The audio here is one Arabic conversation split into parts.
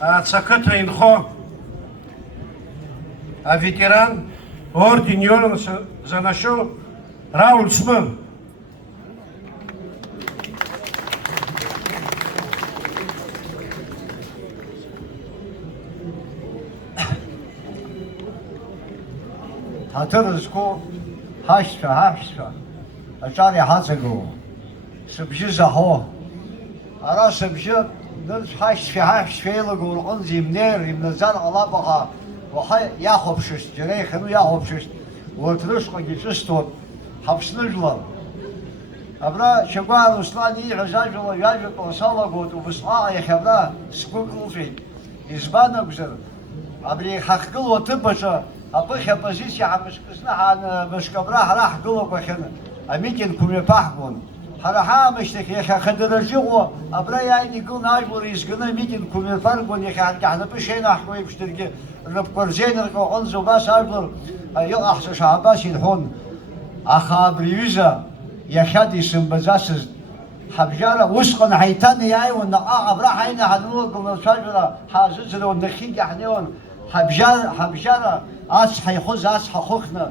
Ацакыт инхо ветеран орден Йонаса занашел Рауль Смын. Hatırızku haşfa acari hazıgu sıbjı zaho ara sıbjı nız haşfa yılgul on zimner imnazan alabaha وحي ياخذ شش جري خنو ياخذ شش وترشق جيشتو حبسنجلا ابرا شغال وصلاني عزاج ولا ياجك وصلا قوت وبصقا يا خبرا سكوكل في ازبانا بزر ابري حقل وتبشا ابخ بوزيشن عمشكسنا عن مش كبرا راح قلو بخنا اميكن كوم يفحقون حرها مشتك يا خدرجو ابرا يعني يقول ناجبر يسكن اميكن كوم يفرقون يا كان بشينا حكوي بشتركي ربكرزين ركو عنزو باس عبر يو احسن شعباش الهون اخابريوزا يا خدي سمبزاسز حبجارة وسقن حيتاني ياي ونا عبر حينا هنقول قلنا شجرة حازز لو نخيج حنيون حبجارة أس حيخوز أس حخوخنا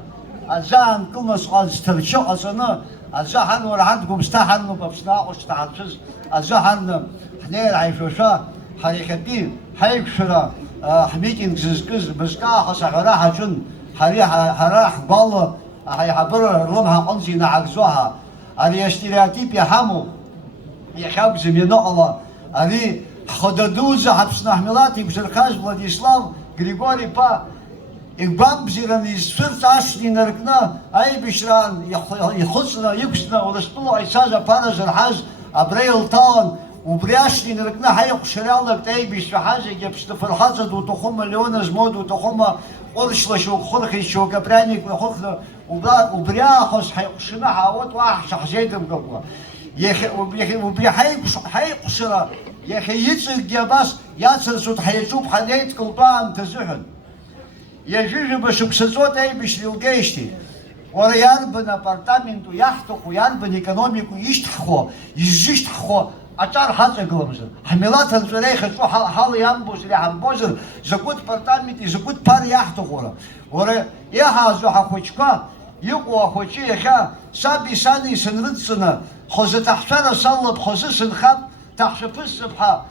أزان كل سؤال استرشوا أصلا أزاحن ورعندكم استحن وبسنا واستحنشز أزاحن حنير عيشوشا حريكتين حيكشرا حميكين ززكز بسكا حسحرا حجن حراح بالله حيحبر لمها أنزي نعكسوها على ستيريوتيب يحمو يحب زمينا الله على خددوزة حبسنا حملاتي بزرخاز فلاديسلاف غريغوري با إقبام بزيران يسفرت عشرين ركنا أي بشران يخصنا يكسنا ولسطلو عيسازة بارز الحاز أبريل طان وبرياشرين ركنا حيق شريالك تاي بشفحازة يبشت في الحازة دو تخم مليون زمود وتخم قرشلش وخلخي شو كبرانيك وخلخنا وبرياخص حيقشنا حاوت واحش حزيدم قبله يخي وبيحيق شرا يخي يتسق جاباس ياسر صوت حيشوف حنيت قلبان تزحن يجوز بشكسزوت أي بشلوجيشتي وريان بن أبارتامنتو يحتق ويان بن إقونوميكو يشتحخو يجيشتحخو أشار حاجة قلمزر حملات هنزريخ شو حال ينبوز اللي حنبوزر زكوت أبارتامنتي زكوت بار يحتقولا ورا يهازو حخوشكا يقوى خوشي يخا سابي ساني سنرد خوزة تحشانا صلب خوزة سنخاب تحشفز سبحا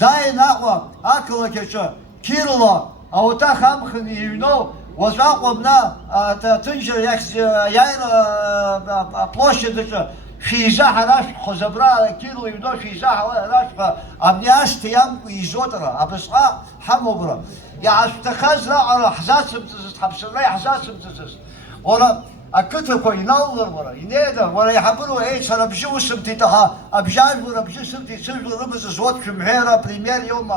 داين أقوى أكلا كشا كيرلا أو تخام خني ينو وزاقومنا تنجر ياير площадь شيزا حراش خزبرا كيلو ينو شيزا حراش أبنياش تيامكو يزوترا أبسقا حموبرا يعني تخزر على حزاز سمتزس حبسنا حزاز سمتزس ولا أكتر كوي نالر ورا ينادى ورا يحبروا إيه صار بجو سمتي تها أبجاج ورا بجو سمتي سجل رمز زوات كمهيرة بريمير يوم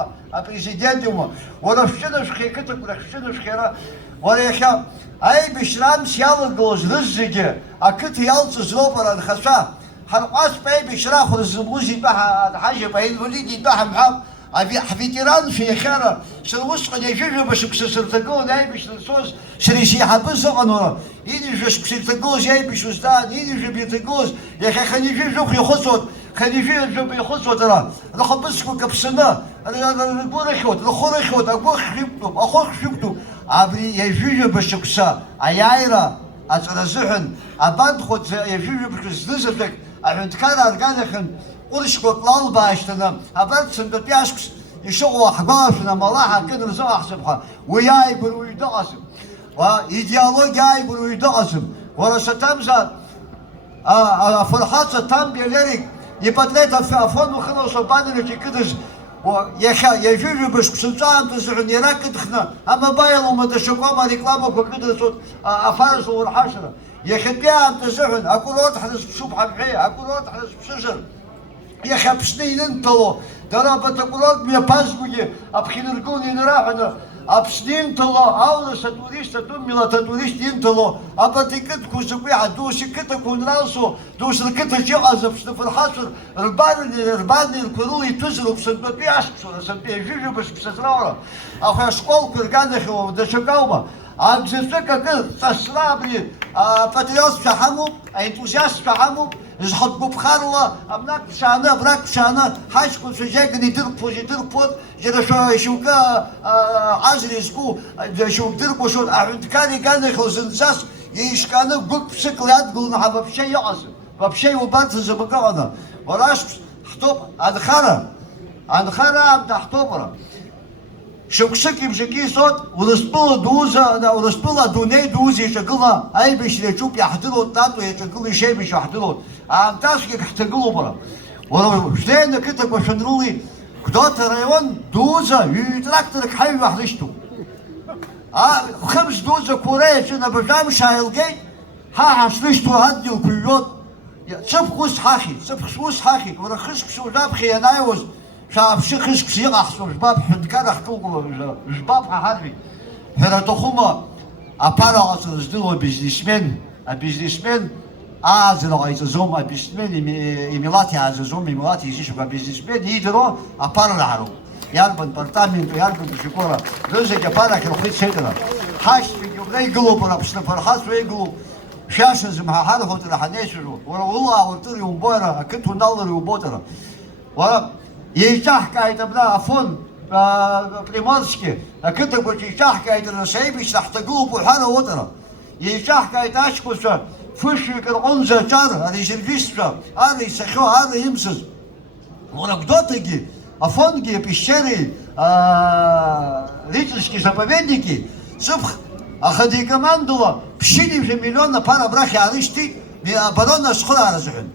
بريزيدنت يوم ورا فشنا شخي كتر ورا فشنا شخيرة ورا يخا أي بشرام سيال الجوز رزقة أكتر يالس زلوب ورا الخشا حرقاس باي بشرا خرز بوزي بها حاجة باي وليدي بها محب حفيتيران في خيرة شلوش قد يجوا باش بسرتقول أي باش نصوص شريشي حبز قنورة يدي جوش بسرتقول جاي باش وزدان يدي جو بيتقول يا أخي خلي يجوا يخصوا خلي يجوا يخصوا ترى نخبزكم كبسنا نقول خود نخور خود أقول خيبتم أخور خيبتم عبري يجوا باش كسا عيايرة أترزحن أبان خود يجوا باش نزلتك عند كذا أرجعنا قرش قطلال باشتنا أبرد سندت ياشكس يشغوا حقاشنا ملاحة كده رزق أحسبها وياي بروي دقسم وإيديالوج ياي بروي دقسم ورا ستمزا فرحات ستم بيلريك يبدلت في أفون وخلص وبعدين كده يجوز باش سلطان تزعن يراكد خنا أما بايلو ما تشكوا ما ريكلامك وكده صوت أفارس والحشرة يخبيها أنت زعن أقول روح حدث بشوب حبحية أقول روح حدث بشجر يا أخي بسنين انتلو ترى بتقولك بيا بازبوجي أبخين رجوني نراحنا أبسنين تلو أول ستوريش تدوميلا تدوريش انتلو أبتكت كوسبي عدوش كت كون راسو دوش الكت شيء أزف في الحصر رباني الكرولي تزرو بسنت بياش بسنت بيجيجو بس بسرعة أخي شقول كرجانة خو دشقاوما أجزفك كل تسرابي باتريوس فهمو أنتوزياس فهمو زحط بخارلا أبناك شانا أبناك شانا حاش كل شيء كني تربوت جرى شو كا عزري سكو شو تربو شو أحد كان يخلص الناس يش كان قلت بشكل هاد قلنا حبا بشيء يعزم بشيء وبارت زبقنا وراش حطب عند خارة عند حطبرة شوكشكي بشكي صوت ورسبلا دوزا ورسبلا دوني دوزي شكلها أي بيش يشوف يحتلو تاتو يشكل شيء بيش يحتلو عم تاسك يحتلو برا ولو شلون كنت بشندرولي كدات ريون دوزا يتراكترك حي وحدشتو خمس دوزا كوريا شنا بجام شايلجي ها حشلشتو هدي الكيوت صفقوس حاخي صفقوس حاخي ورخص شو جاب خيانايوز شاف شخص كسير أحسن جباب حد كان أحكوا جباب حالي هذا تخوما أبارا أصل زدوا بيزنسمن أزل عايزهم بيزنسمن إميلاتي عايزهم إميلاتي يجيش بيزنسمن يدروا أبارا لعرو يالبن برتامين يالبن بشكورة رزق أبارا كل شيء كذا حاش في يوم لا يقلوا برا بس فرحات ويقلوا شاشة زمها هذا هو ترى حنيشوا والله ورتري وبورا كنت نالر وبوترا ورا يجاه كايت بلا فون بريمانسكي كنت قلت يجاه كايت الرسايبش تحت قلوب الحالة وطرة يجاه كايت أشكوش فش كرقنزة شار هذا يشرفيستا هذا يسخو هذا يمسز ورقدوتكي أفونكي بيشتري рыцарские заповедники صبح أخذي كماندولا بشيني في مليون بارا براخي عريشتي برونا سخرا رزحن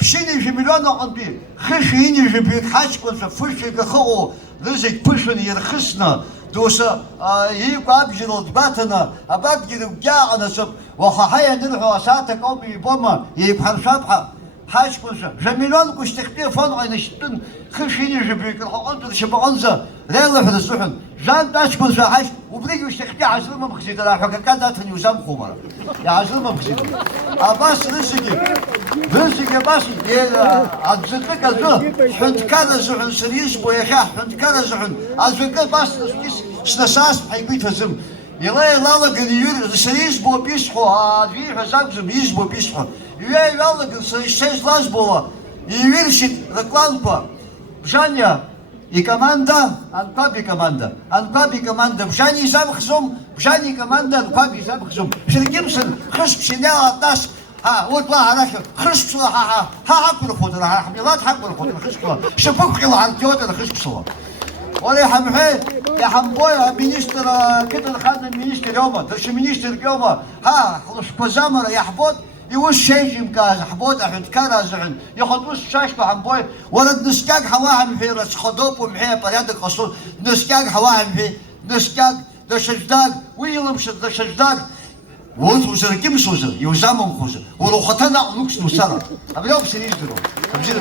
بشيني في مليون عندي خشيني في بيك حاج كنت فشي كخو رزق بشن يرخصنا دوسا يبقى أبجلو دباتنا أبجلو جاعنا سب وخاحيا نرحو أساتك أو بيبوما يبحر شابحة حاج كنت جميلون كش تخبيه فون عين شتن خشيني في بيك الحقنط شبعنزة ريلا في الزحن جان داش كنت حاج وبريك وش تخبيه عزل ما مخزيد راح وكان داتن يوزام خمرة يا عزل ما مخزيد أباس رزقي باسي عزلك الزحن حنت كان زحن سريس بويخا حنت كان زحن عزلك باس سنساس حيبيت هزم يلا لا قال سريس بو بيسحو هذي حساب زم يزبو بيسحو يلا قال سريس لاز بولا يورشت ركلانبا بجانيا и команда Анкаби команда бжани замхзум бжани команда Анкаби замхзум ширкимсен خش بشنا الناس вот لا هناك خش بشلا ها حقل خضر حملات حقل خضر خش بشلا شبك يلا على الجودة خش بشلا ولا حمحي يا حمبوي مينستر كده خدنا مينستر يوما درش مينستر يوما خلص بزامر يا حبوت يوش شيء مكاز حبوت أحد كرازعن ياخذ وش شاش بحمبوي ولد نسكاك حواهم في رس خضوب ومحيه بريادك قصور نسكاك حواهم في نسكاك دشجداك ويلمش دشجداك وزر كم سوزر يوزامم خوزر ولو خطنا نقص نسرة أبي يوم سنيش درو أبجيل